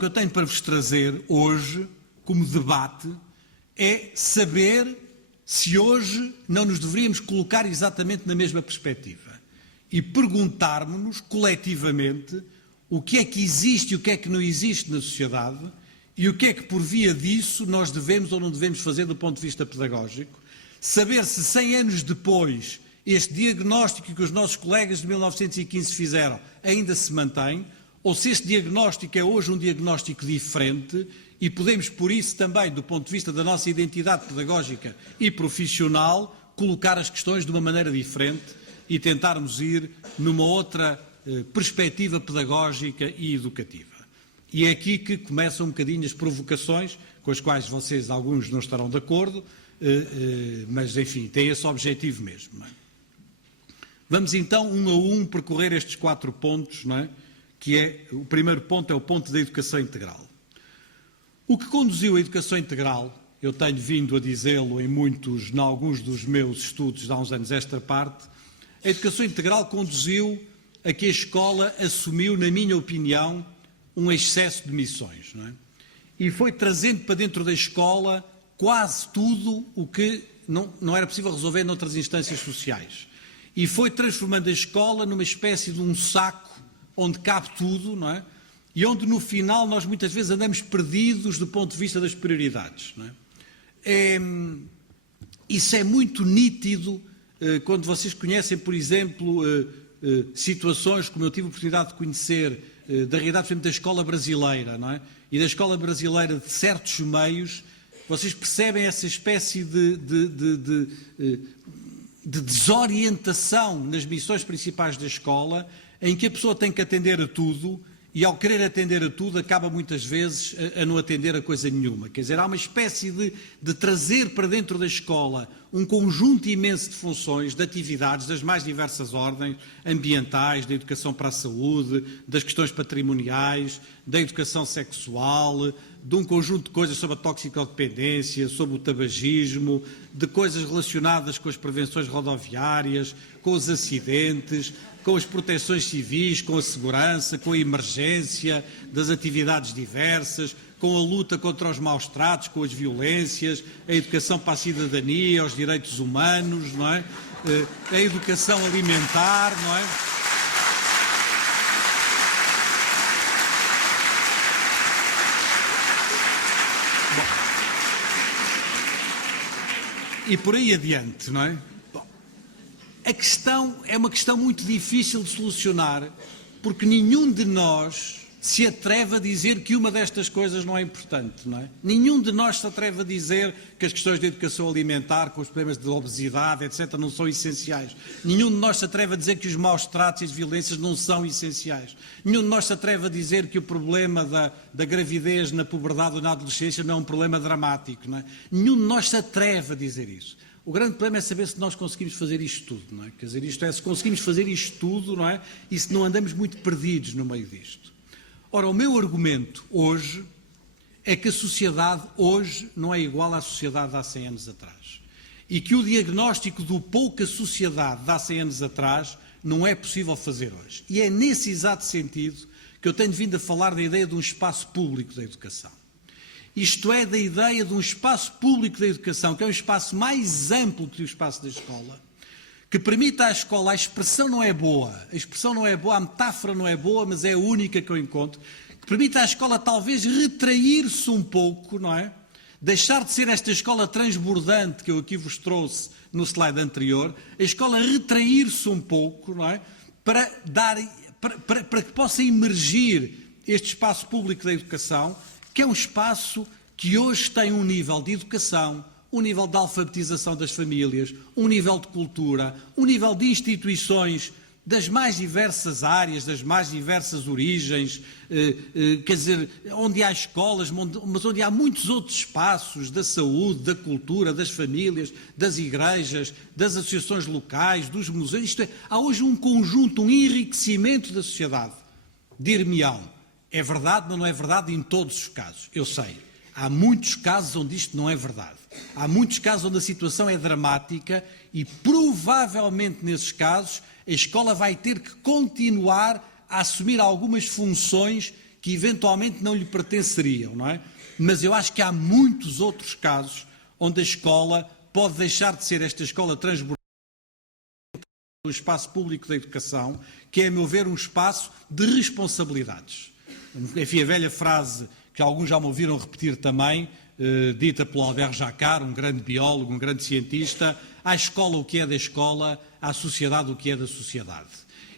que eu tenho para vos trazer hoje, como debate, é saber se hoje não nos deveríamos colocar exatamente na mesma perspectiva e perguntarmos-nos coletivamente o que é que existe e o que é que não existe na sociedade e o que é que, por via disso, nós devemos ou não devemos fazer do ponto de vista pedagógico, saber se 100 anos depois este diagnóstico que os nossos colegas de 1915 fizeram ainda se mantém, ou se este diagnóstico é hoje um diagnóstico diferente e podemos, por isso, também, do ponto de vista da nossa identidade pedagógica e profissional, colocar as questões de uma maneira diferente e tentarmos ir numa outra perspectiva pedagógica e educativa. E é aqui que começam um bocadinho as provocações, com as quais vocês, alguns, não estarão de acordo, mas, enfim, tem esse objetivo mesmo. Não é? Vamos, então, um a um, percorrer estes 4 pontos, não é? Que é, o primeiro ponto é o ponto da educação integral. O que conduziu a educação integral, eu tenho vindo a dizê-lo em alguns dos meus estudos de há uns anos esta parte, a educação integral conduziu a que a escola assumiu, na minha opinião, um excesso de missões, não é? E foi trazendo para dentro da escola quase tudo o que não era possível resolver noutras instâncias sociais. E foi transformando a escola numa espécie de um saco onde cabe tudo, não é? E onde no final nós muitas vezes andamos perdidos do ponto de vista das prioridades, não é? Isso é muito nítido quando vocês conhecem, por exemplo, situações como eu tive a oportunidade de conhecer da realidade, por exemplo, da escola brasileira, não é? E da escola brasileira de certos meios, vocês percebem essa espécie de desorientação nas missões principais da escola, em que a pessoa tem que atender a tudo e, ao querer atender a tudo, acaba muitas vezes a não atender a coisa nenhuma. Quer dizer, há uma espécie de trazer para dentro da escola um conjunto imenso de funções, de atividades das mais diversas ordens, ambientais, da educação para a saúde, das questões patrimoniais, da educação sexual, de um conjunto de coisas sobre a toxicodependência, sobre o tabagismo, de coisas relacionadas com as prevenções rodoviárias, com os acidentes, com as proteções civis, com a segurança, com a emergência, das atividades diversas, com a luta contra os maus-tratos, com as violências, a educação para a cidadania, os direitos humanos, não é? A educação alimentar, não é? E por aí adiante, não é? Bom, a questão é uma questão muito difícil de solucionar, porque nenhum de nós se atreve a dizer que uma destas coisas não é importante, não é? Nenhum de nós se atreve a dizer que as questões de educação alimentar, com os problemas de obesidade, etc., não são essenciais. Nenhum de nós se atreve a dizer que os maus-tratos e as violências não são essenciais. Nenhum de nós se atreve a dizer que o problema da gravidez na puberdade ou na adolescência não é um problema dramático, não é? Nenhum de nós se atreve a dizer isso. O grande problema é saber se nós conseguimos fazer isto tudo, não é? Quer dizer, isto é, se conseguimos fazer isto tudo, não é? E se não andamos muito perdidos no meio disto. Ora, o meu argumento hoje é que a sociedade hoje não é igual à sociedade de há 100 anos atrás. E que o diagnóstico do pouca sociedade de há 100 anos atrás não é possível fazer hoje. E é nesse exato sentido que eu tenho vindo a falar da ideia de um espaço público da educação. Isto é, da ideia de um espaço público da educação, que é um espaço mais amplo que o espaço da escola, que permita à escola, a expressão não é boa, a metáfora não é boa, mas é a única que eu encontro, que permita à escola talvez retrair-se um pouco, não é? Deixar de ser esta escola transbordante que eu aqui vos trouxe no slide anterior, a escola retrair-se um pouco, não é? Para que possa emergir este espaço público da educação, que é um espaço que hoje tem um nível de educação, um nível de alfabetização das famílias, um nível de cultura, um nível de instituições das mais diversas áreas, das mais diversas origens, quer dizer, onde há escolas, mas onde há muitos outros espaços da saúde, da cultura, das famílias, das igrejas, das associações locais, dos museus. Isto é, há hoje um conjunto, um enriquecimento da sociedade. Dir-me-ão, é verdade, mas não é verdade em todos os casos, eu sei. Há muitos casos onde isto não é verdade. Há muitos casos onde a situação é dramática e, provavelmente, nesses casos, a escola vai ter que continuar a assumir algumas funções que eventualmente não lhe pertenceriam, não é? Mas eu acho que há muitos outros casos onde a escola pode deixar de ser esta escola transbordante do espaço público da educação, que é, a meu ver, um espaço de responsabilidades. Enfim, a velha frase que alguns já me ouviram repetir também, dita pelo Albert Jacquard, um grande biólogo, um grande cientista: à escola o que é da escola, à sociedade o que é da sociedade.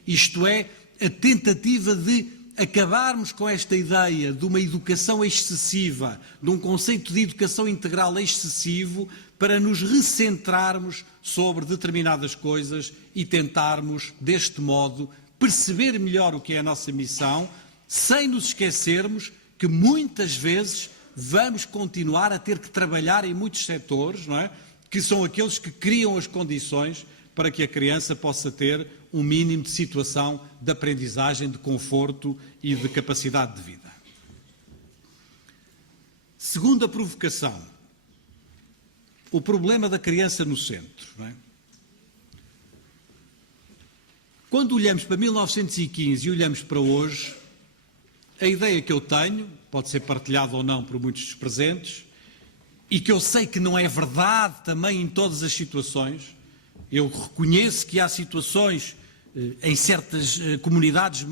Isto é, a tentativa de acabarmos com esta ideia de uma educação excessiva, de um conceito de educação integral excessivo, para nos recentrarmos sobre determinadas coisas e tentarmos, deste modo, perceber melhor o que é a nossa missão, sem nos esquecermos que muitas vezes vamos continuar a ter que trabalhar em muitos setores, não é? Que são aqueles que criam as condições para que a criança possa ter um mínimo de situação de aprendizagem, de conforto e de capacidade de vida. Segunda provocação, o problema da criança no centro, não é? Quando olhamos para 1915 e olhamos para hoje, a ideia que eu tenho, pode ser partilhada ou não por muitos dos presentes, e que eu sei que não é verdade também em todas as situações. Eu reconheço que há situações em certas comunidades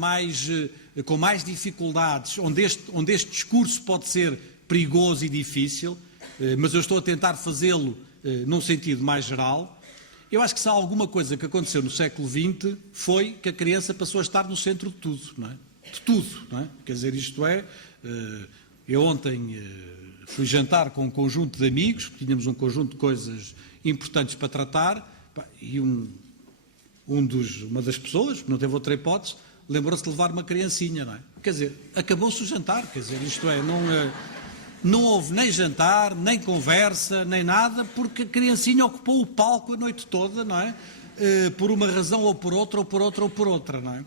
com mais dificuldades, onde este discurso pode ser perigoso e difícil, mas eu estou a tentar fazê-lo num sentido mais geral. Eu acho que se há alguma coisa que aconteceu no século XX foi que a criança passou a estar no centro de tudo, não é? De tudo, não é? Quer dizer, isto é, eu ontem fui jantar com um conjunto de amigos, porque tínhamos um conjunto de coisas importantes para tratar, e uma das pessoas, que não teve outra hipótese, lembrou-se de levar uma criancinha, não é? Quer dizer, acabou-se o jantar, quer dizer, isto é, não houve nem jantar, nem conversa, nem nada, porque a criancinha ocupou o palco a noite toda, não é? Por uma razão ou por outra, não é?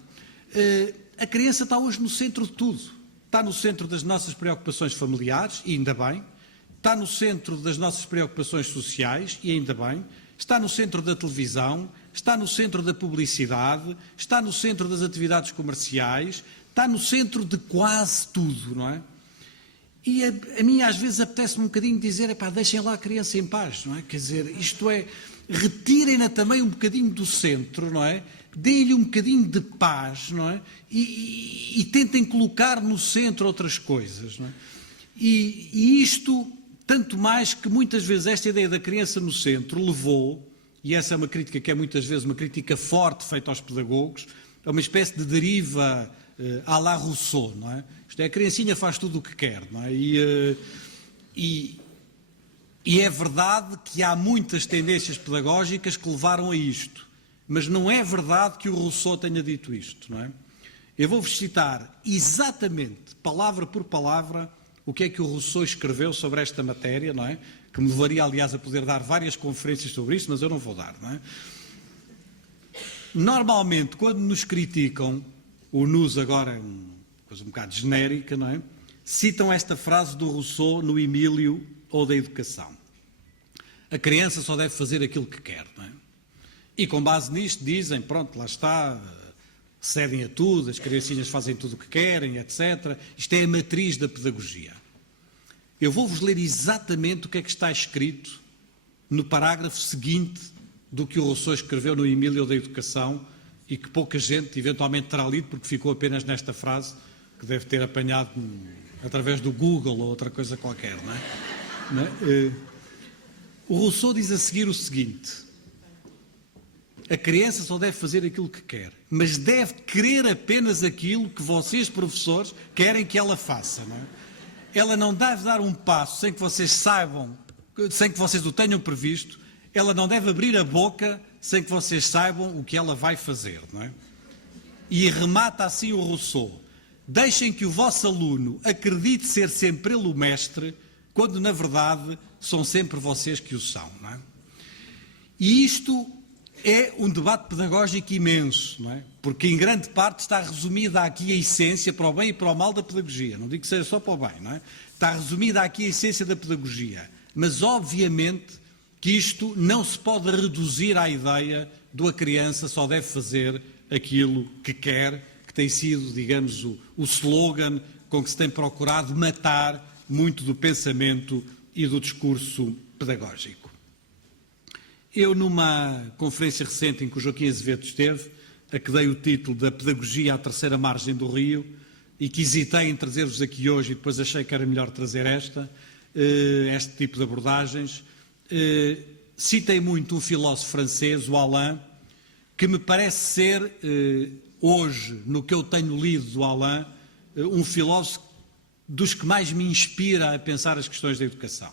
A criança está hoje no centro de tudo. Está no centro das nossas preocupações familiares, e ainda bem. Está no centro das nossas preocupações sociais, e ainda bem. Está no centro da televisão, está no centro da publicidade, está no centro das atividades comerciais, está no centro de quase tudo, não é? E a mim às vezes apetece-me um bocadinho dizer, epá, deixem lá a criança em paz, não é? Quer dizer, isto é, retirem-na também um bocadinho do centro, não é? Deem-lhe um bocadinho de paz, não é? E tentem colocar no centro outras coisas, não é? E isto, tanto mais que muitas vezes esta ideia da criança no centro levou, e essa é uma crítica que é muitas vezes uma crítica forte feita aos pedagogos, a uma espécie de deriva à la Rousseau, não é? Isto é, a criancinha faz tudo o que quer, não é? E é verdade que há muitas tendências pedagógicas que levaram a isto, mas não é verdade que o Rousseau tenha dito isto, não é? Eu vou-vos citar exatamente, palavra por palavra, o que é que o Rousseau escreveu sobre esta matéria, não é? Que me levaria, aliás, a poder dar várias conferências sobre isto, mas eu não vou dar, não é? Normalmente, quando nos criticam, o nos agora é uma coisa um bocado genérica, não é? Citam esta frase do Rousseau no Emílio ou da Educação. A criança só deve fazer aquilo que quer, não é? E com base nisto dizem, pronto, lá está, cedem a tudo, as criancinhas fazem tudo o que querem, etc. Isto é a matriz da pedagogia. Eu vou-vos ler exatamente o que é que está escrito no parágrafo seguinte do que o Rousseau escreveu no Emílio da Educação e que pouca gente eventualmente terá lido porque ficou apenas nesta frase que deve ter apanhado através do Google ou outra coisa qualquer, não é? Não é? O Rousseau diz a seguir o seguinte: a criança só deve fazer aquilo que quer, mas deve querer apenas aquilo que vocês, professores, querem que ela faça, não é? Ela não deve dar um passo sem que vocês saibam, sem que vocês o tenham previsto. Ela não deve abrir a boca sem que vocês saibam o que ela vai fazer, não é? E remata assim o Rousseau: deixem que o vosso aluno acredite ser sempre ele o mestre, quando na verdade são sempre vocês que o são, não é? E isto é um debate pedagógico imenso, não é? Porque em grande parte está resumida aqui a essência, para o bem e para o mal, da pedagogia. Não digo que seja só para o bem, não é? Está resumida aqui a essência da pedagogia. Mas obviamente que isto não se pode reduzir à ideia de a criança só deve fazer aquilo que quer, que tem sido, digamos, o slogan com que se tem procurado matar muito do pensamento e do discurso pedagógico. Eu, numa conferência recente em que o Joaquim Azevedo esteve, a que dei o título da Pedagogia à Terceira Margem do Rio, e que hesitei em trazer-vos aqui hoje e depois achei que era melhor trazer este tipo de abordagens, citei muito um filósofo francês, o Alain, que me parece ser, hoje, no que eu tenho lido do Alain, um filósofo dos que mais me inspira a pensar as questões da educação.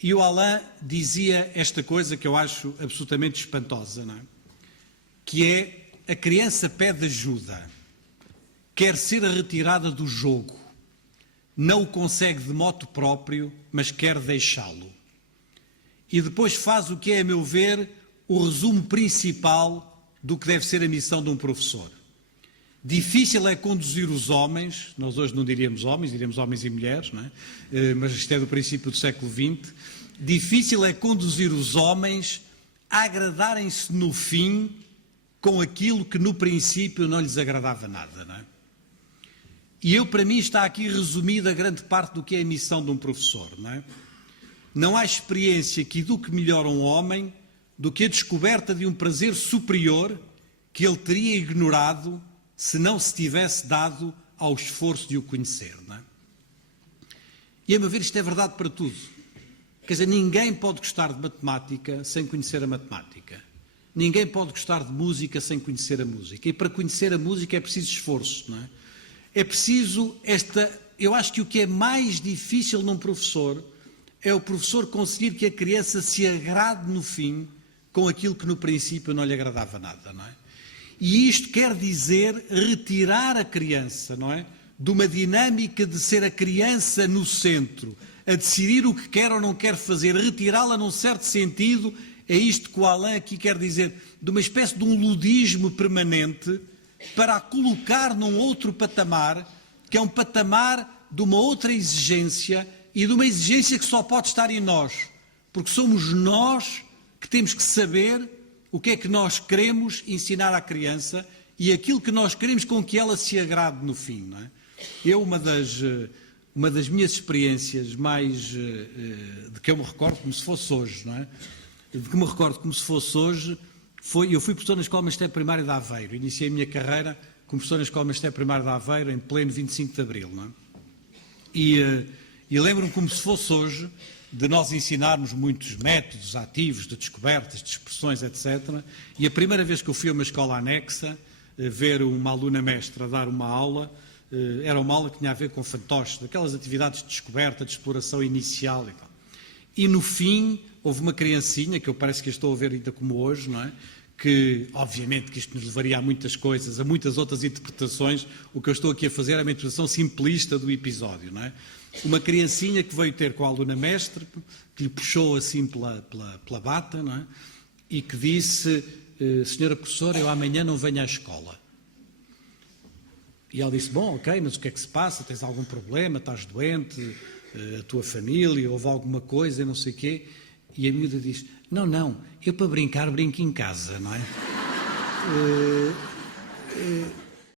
E o Alain dizia esta coisa que eu acho absolutamente espantosa, não é? Que é: a criança pede ajuda, quer ser retirada do jogo, não o consegue de moto próprio, mas quer deixá-lo. E depois faz o que é, a meu ver, o resumo principal do que deve ser a missão de um professor. Difícil é conduzir os homens, nós hoje não diríamos homens, diríamos homens e mulheres, não é? Mas isto é do princípio do século XX. Difícil é conduzir os homens a agradarem-se no fim com aquilo que no princípio não lhes agradava nada, não é? E para mim está aqui resumida grande parte do que é a missão de um professor, não é? Não há experiência que eduque melhor um homem do que a descoberta de um prazer superior que ele teria ignorado se não se tivesse dado ao esforço de o conhecer, não é? E a meu ver isto é verdade para tudo. Quer dizer, ninguém pode gostar de matemática sem conhecer a matemática. Ninguém pode gostar de música sem conhecer a música. E para conhecer a música é preciso esforço, não é? É preciso eu acho que o que é mais difícil num professor é o professor conseguir que a criança se agrade no fim com aquilo que no princípio não lhe agradava nada, não é? E isto quer dizer retirar a criança, não é? De uma dinâmica de ser a criança no centro, a decidir o que quer ou não quer fazer, retirá-la num certo sentido, é isto que o Alain aqui quer dizer, de uma espécie de um ludismo permanente para a colocar num outro patamar, que é um patamar de uma outra exigência e de uma exigência que só pode estar em nós, porque somos nós que temos que saber o que é que nós queremos ensinar à criança e aquilo que nós queremos com que ela se agrade no fim, não é? Uma das minhas experiências mais, de que eu me recordo como se fosse hoje, não é? De que me recordo como se fosse hoje, eu fui professor na Escola Magistério Primário de Aveiro, iniciei a minha carreira como professor na Escola Magistério Primário de Aveiro em pleno 25 de Abril, não é? E lembro-me como se fosse hoje de nós ensinarmos muitos métodos ativos de descobertas, de expressões, etc. E a primeira vez que eu fui a uma escola anexa, ver uma aluna mestra dar uma aula, era uma aula que tinha a ver com fantoches, daquelas atividades de descoberta, de exploração inicial e tal. E no fim houve uma criancinha, que eu parece que a estou a ver ainda como hoje, não é? Que, obviamente, que isto nos levaria a muitas coisas, a muitas outras interpretações. O que eu estou aqui a fazer é uma interpretação simplista do episódio, não é? Uma criancinha que veio ter com a aluna mestre, que lhe puxou assim pela bata, não é? E que disse: senhora professora, eu amanhã não venho à escola. E ela disse: bom, ok, mas o que é que se passa? Tens algum problema? Estás doente? A tua família? Houve alguma coisa? Não sei o quê. E a miúda diz: não, eu para brincar brinco em casa, não é?